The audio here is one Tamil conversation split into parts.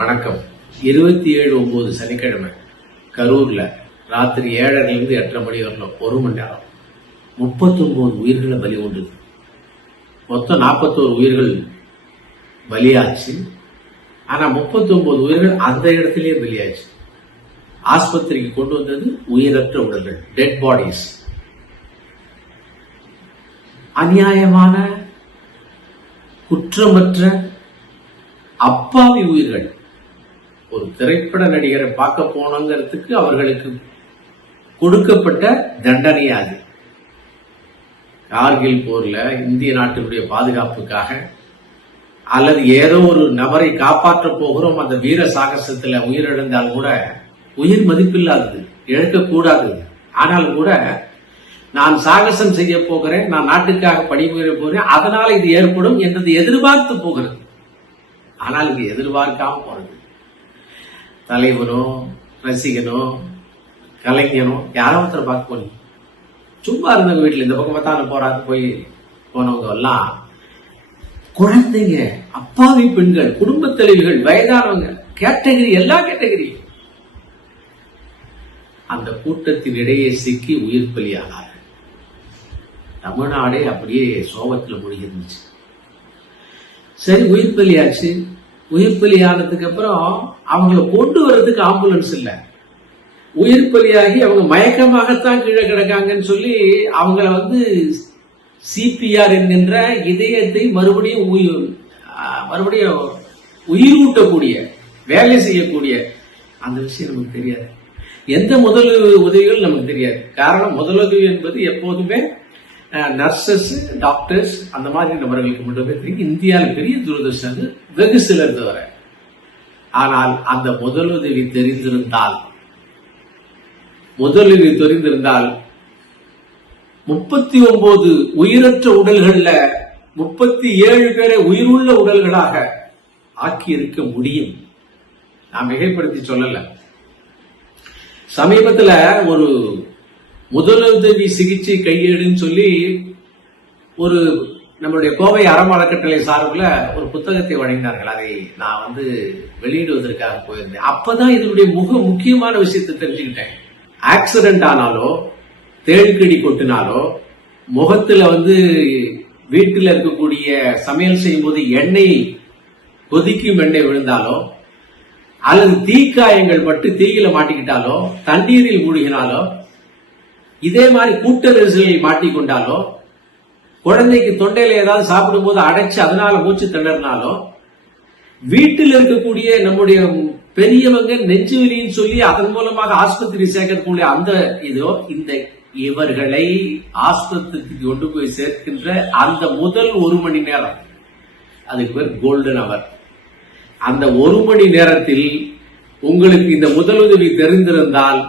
வணக்கம் இருபத்தி ஏழு ஒன்பது சனிக்கிழமை கரூர்ல ராத்திரி ஏழரை இருந்து எட்டரை மணி வரல ஒரு மணி நேரம் முப்பத்தொன்பது உயிர்களை பலி உண்டு மொத்தம் நாற்பத்தோரு உயிர்கள் பலியாச்சு ஆனா முப்பத்தொன்பது உயிர்கள் அந்த இடத்துலயே பலியாச்சு ஆஸ்பத்திரிக்கு கொண்டு வந்தது உயிரற்ற உடல்கள் டெட் பாடிஸ் அநியாயமான குற்றமற்ற அப்பாவி உயிர்கள் ஒரு திரைப்பட நடிகரை பார்க்க போனோங்கிறதுக்கு அவர்களுக்கு கொடுக்கப்பட்ட தண்டனை அது கார்கில் போர்ல இந்திய நாட்டினுடைய பாதுகாப்புக்காக அல்லது ஏதோ ஒரு நபரை காப்பாற்ற போகிறோம் அந்த வீர சாகசத்துல உயிரிழந்தால் கூட உயிர் மதிப்பில்லாதது இழக்கக்கூடாது ஆனால் கூட நான் சாகசம் செய்ய போகிறேன் நான் நாட்டுக்காக பணிபுரிய போகிறேன் அதனால இது ஏற்படும் என்றது எதிர்பார்த்து போகிறது ஆனால் இது எதிர்பார்க்காம போறது தலைவனோ ரசிகனோ கலைஞனோ யாரோ ஒருத்தர் பார்க்க போனீங்க சும்மா இருந்தவங்க வீட்டில் இந்த பக்கம் பார்த்தா போறாங்க போய் போனவங்க எல்லாம் குழந்தைங்க அப்பாவி பெண்கள் குடும்ப தலைவிகள் வயதானவங்க கேட்டகிரி எல்லா கேட்டகிரி அந்த கூட்டத்தின் இடையே சிக்கி உயிர் பலியானார் தமிழ்நாடே அப்படியே சோகத்தில் முடிஞ்சிருந்துச்சு சரி உயிர் பலியாச்சு உயிர் ஆனதுக்கு அப்புறம் அவங்கள கொண்டு வர்றதுக்கு ஆம்புலன்ஸ் இல்லை உயிர் பலியாகி அவங்க மயக்கமாகத்தான் கீழே கிடக்காங்கன்னு சொல்லி அவங்கள வந்து சிபிஆர் என்கின்ற இதயத்தை மறுபடியும் உயிர் மறுபடியும் உயிர் ஊட்டக்கூடிய வேலை செய்யக்கூடிய அந்த விஷயம் நமக்கு தெரியாது எந்த முதலுதவி உதவிகள் நமக்கு தெரியாது காரணம் முதலுதவி என்பது எப்போதுமே நர்சஸ் டாக்டர்ஸ் அந்த மாதிரி நபர்களுக்கு மட்டுமே தெரியும் இந்தியாவில் பெரிய துரதிருஷ்டம் வெகு சிலர் தவிர ஆனால் அந்த முதலுதவி தெரிந்திருந்தால் முதலுதவி தெரிந்திருந்தால் முப்பத்தி ஒன்பது உயிரற்ற உடல்கள்ல முப்பத்தி ஏழு பேரை உயிருள்ள உடல்களாக ஆக்கி இருக்க முடியும் நான் மிகைப்படுத்தி சொல்லல சமீபத்துல ஒரு முதலுதவி சிகிச்சை கையேடுன்னு சொல்லி ஒரு நம்மளுடைய கோவை அறம் சார்பில் ஒரு புத்தகத்தை வழங்கினார்கள் அதை நான் வந்து வெளியிடுவதற்காக போயிருந்தேன் அப்பதான் இதனுடைய முக முக்கியமான விஷயத்தை தெரிஞ்சுக்கிட்டேன் ஆக்சிடென்ட் ஆனாலோ தேழுக்கடி கொட்டினாலோ முகத்துல வந்து வீட்டில் இருக்கக்கூடிய சமையல் செய்யும் போது எண்ணெய் கொதிக்கும் எண்ணெய் விழுந்தாலோ அல்லது தீக்காயங்கள் பட்டு தீயில மாட்டிக்கிட்டாலோ தண்ணீரில் மூழ்கினாலோ இதே மாதிரி கூட்ட நெரிசலில் மாட்டிக்கொண்டாலோ குழந்தைக்கு தொண்டையில ஏதாவது சாப்பிடும்போது அடைச்சு அதனால மூச்சு திணறினாலோ வீட்டில் இருக்கக்கூடிய நம்முடைய பெரியவங்க நெஞ்சு வலின்னு சொல்லி அதன் மூலமாக ஆஸ்பத்திரி சேர்க்கக்கூடிய அந்த இதோ இந்த இவர்களை ஆஸ்பத்திரிக்கு கொண்டு போய் சேர்க்கின்ற அந்த முதல் ஒரு மணி நேரம் அதுக்கு பேர் கோல்டன் அவர் அந்த ஒரு மணி நேரத்தில் உங்களுக்கு இந்த முதலுதவி தெரிந்திருந்தால்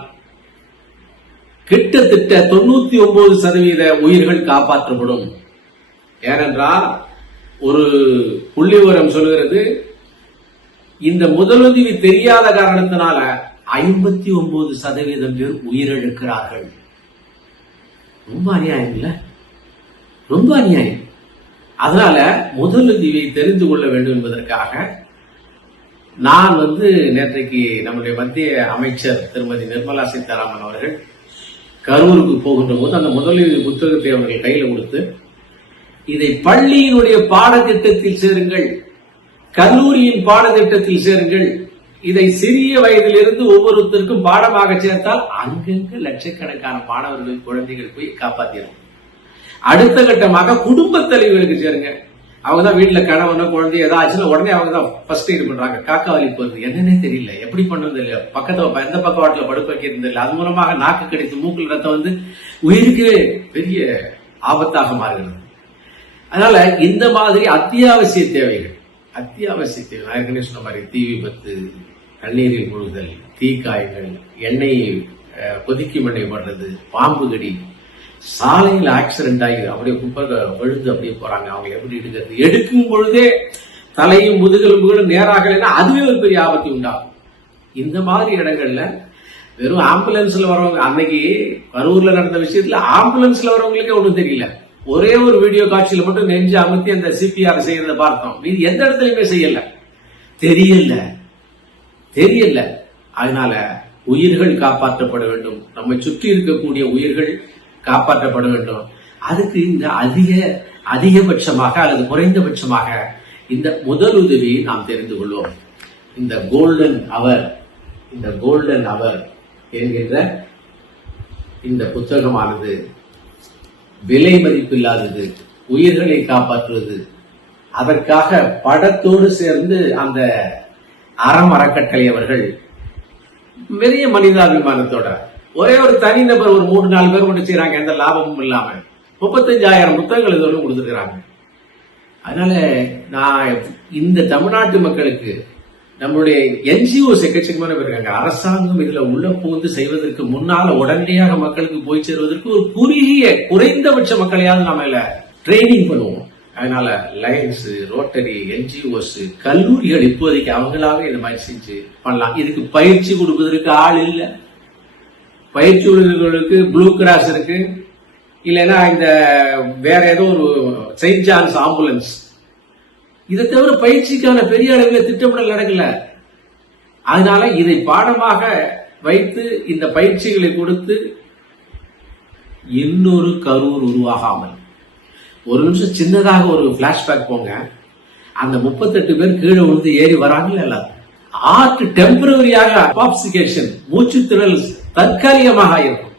கிட்டத்தட்ட தொண்ணூத்தி ஒன்பது சதவீத உயிர்கள் காப்பாற்றப்படும் ஏனென்றால் ஒரு புள்ளி சொல்கிறது இந்த முதலுதவி தெரியாத காரணத்தினால ஐம்பத்தி ஒன்பது சதவீதம் பேர் உயிரிழக்கிறார்கள் ரொம்ப அநியாயம் இல்ல ரொம்ப அநியாயம் அதனால முதலுதவியை தெரிந்து கொள்ள வேண்டும் என்பதற்காக நான் வந்து நேற்றைக்கு நம்முடைய மத்திய அமைச்சர் திருமதி நிர்மலா சீதாராமன் அவர்கள் கரூருக்கு போகின்ற போது அந்த முதலீடு புத்தகத்தை அவர்கள் கையில் கொடுத்து இதை பள்ளியினுடைய பாடத்திட்டத்தில் சேருங்கள் கல்லூரியின் பாடத்திட்டத்தில் சேருங்கள் இதை சிறிய வயதிலிருந்து ஒவ்வொருத்தருக்கும் பாடமாக சேர்த்தால் அங்கங்கு லட்சக்கணக்கான மாணவர்கள் குழந்தைகள் போய் காப்பாற்றும் அடுத்த கட்டமாக குடும்ப தலைவர்களுக்கு சேருங்க அவங்க தான் வீட்டில் கணவனோ குழந்தை ஏதாச்சும் உடனே அவங்க தான் ஃபர்ஸ்ட் இது பண்ணுறாங்க காக்கா வலி போகிறது என்னன்னே தெரியல எப்படி பண்ணுறது இல்லையா பக்கத்தில் எந்த பக்கம் வாட்டில் படுக்க வைக்கிறது இல்லை அது மூலமாக நாக்கு கிடைத்து மூக்கில் ரத்தம் வந்து உயிருக்கே பெரிய ஆபத்தாக மாறுகிறது அதனால இந்த மாதிரி அத்தியாவசிய தேவைகள் அத்தியாவசிய தேவை நான் ஏற்கனவே சொன்ன மாதிரி தீ விபத்து தண்ணீரில் முழுதல் தீக்காய்கள் எண்ணெய் கொதிக்கும் எண்ணெய் படுறது பாம்பு கடி சாலையில் ஆக்சிடென்ட் ஆகி அப்படியே குப்பை விழுந்து அப்படியே போறாங்க அவங்க எப்படி எடுக்கிறது எடுக்கும் பொழுதே தலையும் முதுகலும் நேராகலைன்னா அதுவே ஒரு பெரிய ஆபத்து உண்டாகும் இந்த மாதிரி இடங்கள்ல வெறும் ஆம்புலன்ஸ்ல வரவங்க அன்னைக்கு கரூர்ல நடந்த விஷயத்துல ஆம்புலன்ஸ்ல வரவங்களுக்கே ஒன்றும் தெரியல ஒரே ஒரு வீடியோ காட்சியில மட்டும் நெஞ்சு அமைத்து அந்த சிபிஆர் செய்யறத பார்த்தோம் இது எந்த இடத்துலயுமே செய்யல தெரியல தெரியல அதனால உயிர்கள் காப்பாற்றப்பட வேண்டும் நம்மை சுற்றி இருக்கக்கூடிய உயிர்கள் காப்பாற்றப்பட வேண்டும் அதுக்கு இந்த அதிக அதிகபட்சமாக அல்லது குறைந்தபட்சமாக இந்த முதல் உதவியை நாம் தெரிந்து கொள்வோம் இந்த கோல்டன் அவர் இந்த கோல்டன் அவர் என்கின்ற இந்த புத்தகமானது விலை மதிப்பு இல்லாதது உயிர்களை காப்பாற்றுவது அதற்காக படத்தோடு சேர்ந்து அந்த அறம் அறக்கட்டளை அவர்கள் பெரிய மனிதாபிமானத்தோட ஒரே ஒரு தனிநபர் ஒரு மூணு நாலு பேர் கொண்டு செய்யறாங்க எந்த லாபமும் இல்லாம முப்பத்தஞ்சாயிரம் புத்தகங்கள் இதோட கொடுத்துருக்கிறாங்க அதனால நான் இந்த தமிழ்நாட்டு மக்களுக்கு நம்மளுடைய என்ஜிஓ எக்கச்சக்கமான பேர் இருக்காங்க அரசாங்கம் இதுல உள்ள புகுந்து செய்வதற்கு முன்னால உடனடியாக மக்களுக்கு போய் சேருவதற்கு ஒரு குறுகிய குறைந்தபட்ச மக்களையாவது நாம இல்ல ட்ரைனிங் பண்ணுவோம் அதனால லயன்ஸ் ரோட்டரி என்ஜிஓஸ் கல்லூரிகள் இப்போதைக்கு அவங்களாவே இந்த மாதிரி செஞ்சு பண்ணலாம் இதுக்கு பயிற்சி கொடுப்பதற்கு ஆள் இல்லை பயிற்சியுள்ளவர்களுக்கு ப்ளூ கிராஸ் இருக்கு இல்லைன்னா இந்த வேற ஏதோ ஒரு செயின்ட் ஜான்ஸ் ஆம்புலன்ஸ் இதை தவிர பயிற்சிக்கான பெரிய அளவில் திட்டமிடல் நடக்கல அதனால இதை பாடமாக வைத்து இந்த பயிற்சிகளை கொடுத்து இன்னொரு கரூர் உருவாகாமல் ஒரு நிமிஷம் சின்னதாக ஒரு பிளாஷ்பேக் போங்க அந்த முப்பத்தெட்டு பேர் கீழே விழுந்து ஏறி வராங்கல்ல எல்லாரும் ஆர்ட் டெம்பரவரியாக மூச்சு திரல் தற்காலிகமாக இருக்கும்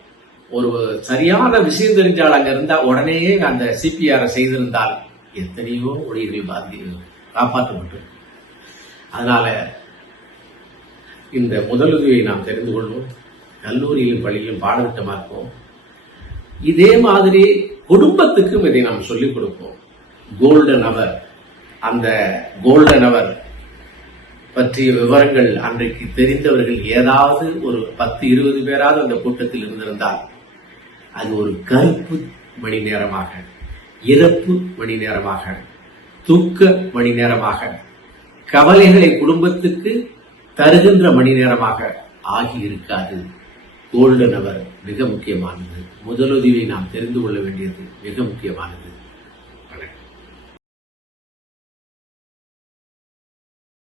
ஒரு சரியான விஷயம் தெரிஞ்சால் அங்க இருந்தா உடனே அந்த சிபிஆரை செய்திருந்தால் எத்தனையோ ஊழியர்கள் பாதிக்கிறது காப்பாற்றப்பட்டு அதனால இந்த முதலுதவியை நாம் தெரிந்து கொள்வோம் கல்லூரியிலும் பள்ளியிலும் பாடத்திட்டமாக இதே மாதிரி குடும்பத்துக்கும் இதை நாம் சொல்லிக் கொடுப்போம் கோல்டன் அவர் அந்த கோல்டன் அவர் பற்றிய விவரங்கள் அன்றைக்கு தெரிந்தவர்கள் ஏதாவது ஒரு பத்து இருபது பேராவது அந்த கூட்டத்தில் இருந்திருந்தால் அது ஒரு கருப்பு மணி நேரமாக இறப்பு மணி நேரமாக தூக்க மணி நேரமாக கவலைகளை குடும்பத்துக்கு தருகின்ற மணி நேரமாக ஆகி இருக்காது கோல்டன் அவர் மிக முக்கியமானது முதலுதவியை நாம் தெரிந்து கொள்ள வேண்டியது மிக முக்கியமானது